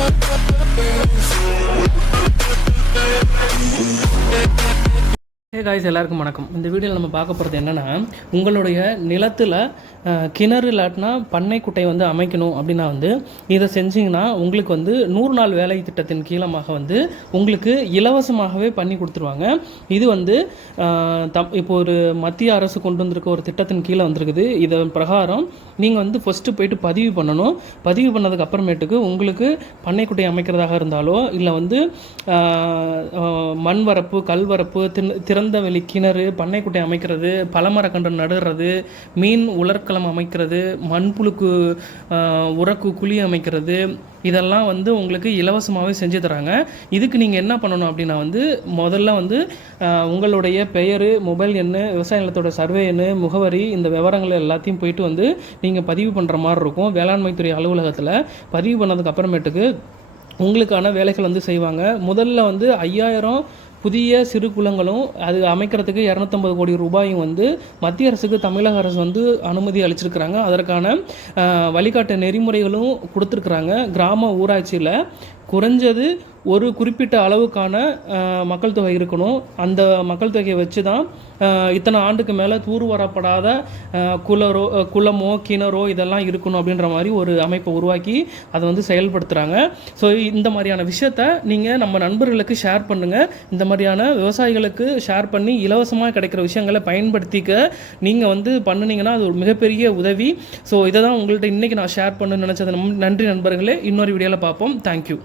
Dance. Hey guys எல்லாருக்கும் வணக்கம். இந்த வீடியோவில் நம்ம பார்க்க போகிறது என்னென்னா உங்களுடைய நிலத்தில் கிணறு இல்லாட்டினா பண்ணைக்குட்டை வந்து அமைக்கணும் அப்படின்னா வந்து இதை செஞ்சிங்கன்னா உங்களுக்கு வந்து நூறு நாள் வேலை திட்டத்தின் கீழமாக வந்து உங்களுக்கு இலவசமாகவே பண்ணி கொடுத்துருவாங்க. இது வந்து தம் இப்போ ஒரு மத்திய அரசு கொண்டு வந்திருக்க ஒரு திட்டத்தின் கீழே வந்திருக்குது. இதன் பிரகாரம் நீங்கள் வந்து ஃபஸ்ட்டு போயிட்டு பதிவு பண்ணணும். பதிவு பண்ணதுக்கு அப்புறமேட்டுக்கு உங்களுக்கு பண்ணைக்குட்டை அமைக்கிறதாக இருந்தாலோ இல்லை வந்து மண்வரப்பு கல்வரப்பு மண் வரப்பு தின் திறந்த திறந்தவெளி கிணறு பண்ணைக்குட்டை அமைக்கிறது பழமரக்கன்று நடுறது மீன் உலர்கலம் அமைக்கிறது மண்புழுக்கு உரக்கு குழி அமைக்கிறது இதெல்லாம் வந்து உங்களுக்கு இலவசமாகவே செஞ்சு தராங்க. இதுக்கு நீங்கள் என்ன பண்ணணும் அப்படின்னா வந்து முதல்ல வந்து உங்களுடைய பெயர் மொபைல் எண்ணு விவசாய நிலத்தோட சர்வே எண்ணு முகவரி இந்த விவரங்கள் எல்லாத்தையும் போயிட்டு வந்து நீங்கள் பதிவு பண்ணுற மாதிரி இருக்கும். வேளாண்மைத்துறை அலுவலகத்தில் பதிவு பண்ணதுக்கு அப்புறமேட்டுக்கு உங்களுக்கான வேலைகள் வந்து செய்வாங்க. முதல்ல வந்து ஐயாயிரம் புதிய சிறு குளங்களும் அது அமைக்கிறதுக்கு இரநூத்தம்பது கோடி ரூபாயும் வந்து மத்திய அரசுக்கு தமிழக அரசு வந்து அனுமதி அளிச்சிருக்கிறாங்க. அதற்கான வழிகாட்டு நெறிமுறைகளும் கொடுத்துருக்குறாங்க. கிராம ஊராட்சியில் குறைஞ்சது ஒரு குறிப்பிட்ட அளவுக்கான மக்கள் தொகை இருக்கணும். அந்த மக்கள் தொகையை வச்சு தான் இத்தனை ஆண்டுக்கு மேலே தூர் வரப்படாத குளரோ குளமோ கிணறோ இதெல்லாம் இருக்கணும் அப்படின்ற மாதிரி ஒரு அமைப்பை உருவாக்கி அதை வந்து செயல்படுத்துகிறாங்க ஸோ இந்த மாதிரியான விஷயத்த நீங்கள் நம்ம நண்பர்களுக்கு ஷேர் பண்ணுங்கள் இந்த மாதிரியான விவசாயிகளுக்கு ஷேர் பண்ணி இலவசமாக கிடைக்கிற விஷயங்களை பயன்படுத்திக்க நீங்கள் வந்து பண்ணுனீங்கன்னா அது ஒரு மிகப்பெரிய உதவி. ஸோ இதை தான் உங்கள்கிட்ட இன்றைக்கி நான் ஷேர் பண்ணணும்னு நினச்சது. நன்றி நண்பர்களே. இன்னொரு வீடியோவில் பார்ப்போம். தேங்க்யூ